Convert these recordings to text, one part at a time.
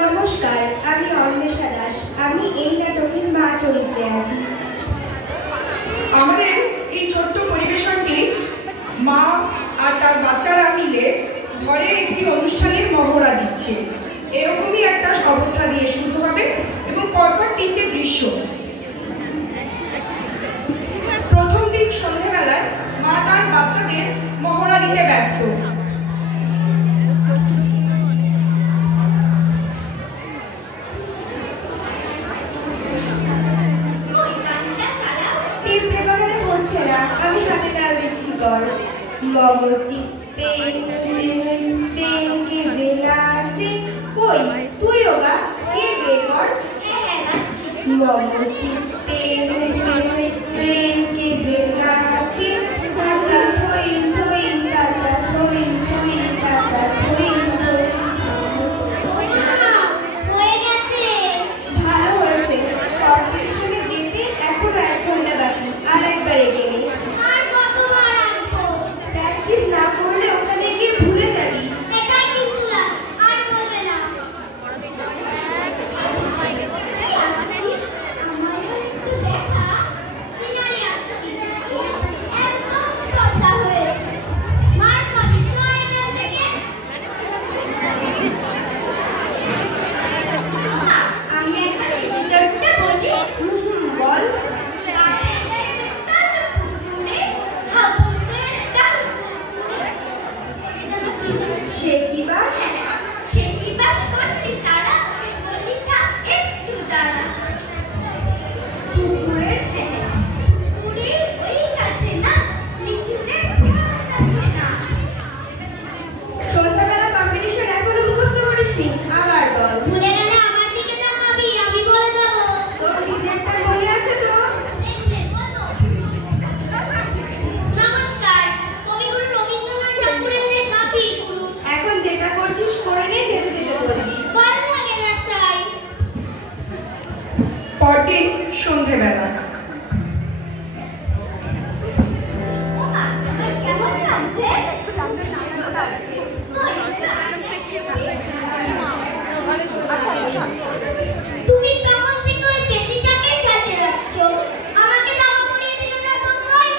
নমস্কার, আমি অন্বেষা দাস। আমি এই নাটকের মা চরিত্রে আছি। আমাদের এই ছোট্ট পরিবেশনটি মা আর তার বাচ্চারা মিলে ঘরে একটি অনুষ্ঠানের মহড়া দিচ্ছে। এরকমই একটা অবস্থা দিয়ে শুরু হবে এবং পরপর 3টে দৃশ্য। প্রথম দিন সন্ধ্যাবেলায় মা তার বাচ্চাদের মহড়া দিতে ব্যস্ত। আমি হাতে ডাল দিচ্ছি কর মমচিতে কে যে নাচে কই তুইও গা কে গে কর মমচিতে কে যে নাচে দাদা থই থই দাদা থই থই দাদা থই থই। হয়ে গেছে, ভালো হয়েছে। কম্পিটিশনে যেতে এখনো 1 ঘন্টা বাকি। আর একবার এগিয়ে নে। আর কতবার রাখবো? প্র্যাকটিস না করলে ওখানে গিয়ে ভুলে যাবি। এটাই কিন্তু লাস্ট, আর বলবে না। আমার একটু দেখা, সিনারি আঁকছি। একদম কথা হয়েছে। মার খাবি, সর এখান থেকে। আমি একটা টিচারটা বলি। বল। সে কি বাস? সে কি বাস করলি তারা? বলি তা একটু দাঁড়া। পুকুরের পুরীর ওই কাছে না, লিচুদের গাছ আছে না। সন্ধ্যাবেলা কম্পিটিশন এখনো মুখস্থ করিসনি? আবার বল। ভুলে গেলে আমার দিকে তাকাবি, আমি বলে দেবো। তোর নিজেরটা মনে আছে তো? দেখবে, বলো। নমস্কার, কবিগুরু রবীন্দ্রনাথ ঠাকুরের লেখা বীরপুরুষ। এখন যেটা করছিস করে নে, যেতে যেতে বলবি। ভালো লাগে না চাই। পরদিন সন্ধ্যাবেলা ওমা, আমার কেমন লাগছে? তুমি কেমন থেকে ওই পেঁচিটাকে সাথে যাচ্ছ? আমাকে জামা পরিয়ে দিলে না তো কই?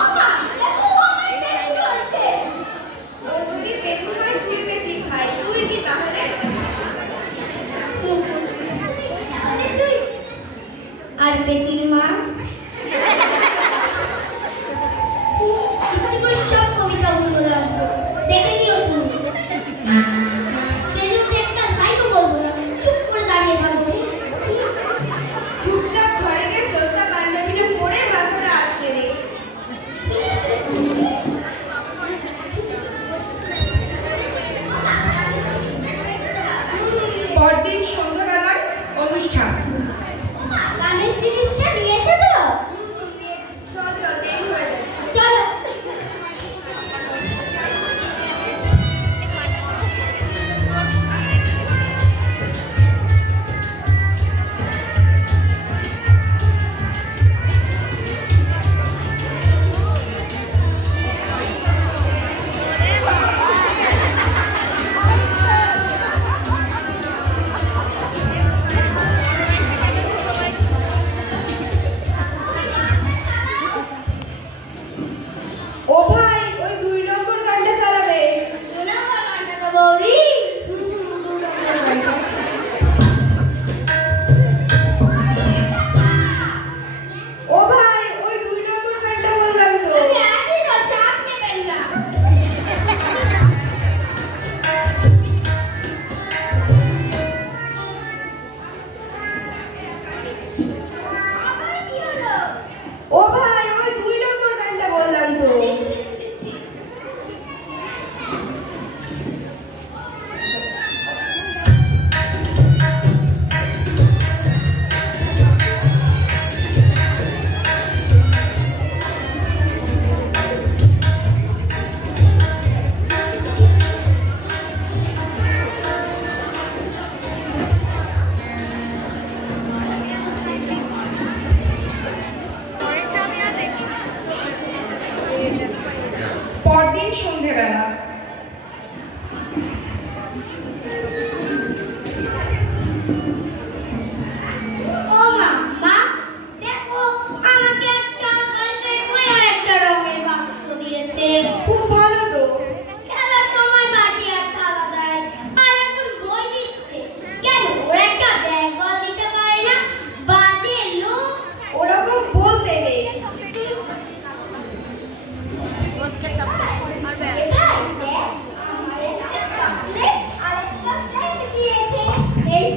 ওমা, দেখো ও আমার পেঁচি ধরছে। ও যদি পেঁচি হয় তুই পেঁচি ভাই, তুই কি তাহলে? তাহলে তুই আর পেঁচির মা? ইচ্ছে করে সব কবিতা বলবো লাগবো, দেখে নিও তুমি। স্টেজে উঠে একটা লাইনও বলবো না, চুপ করে দাঁড়িয়ে থাকবো। চুপচাপ ঘরে গিয়ে চোস্তা পাঞ্জাবিটা পরে মাথাটা আছড়ে দে। পরদিন সন্ধ্যাবেলার অনুষ্ঠান। গানের সিরিজটা নিয়েছে তো?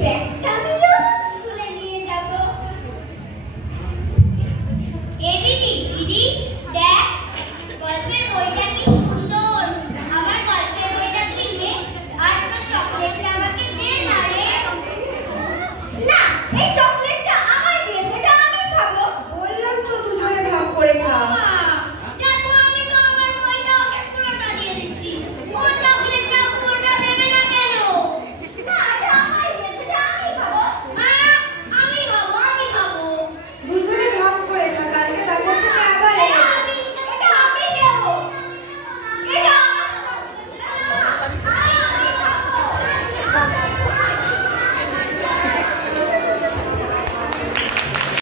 ব্যাগ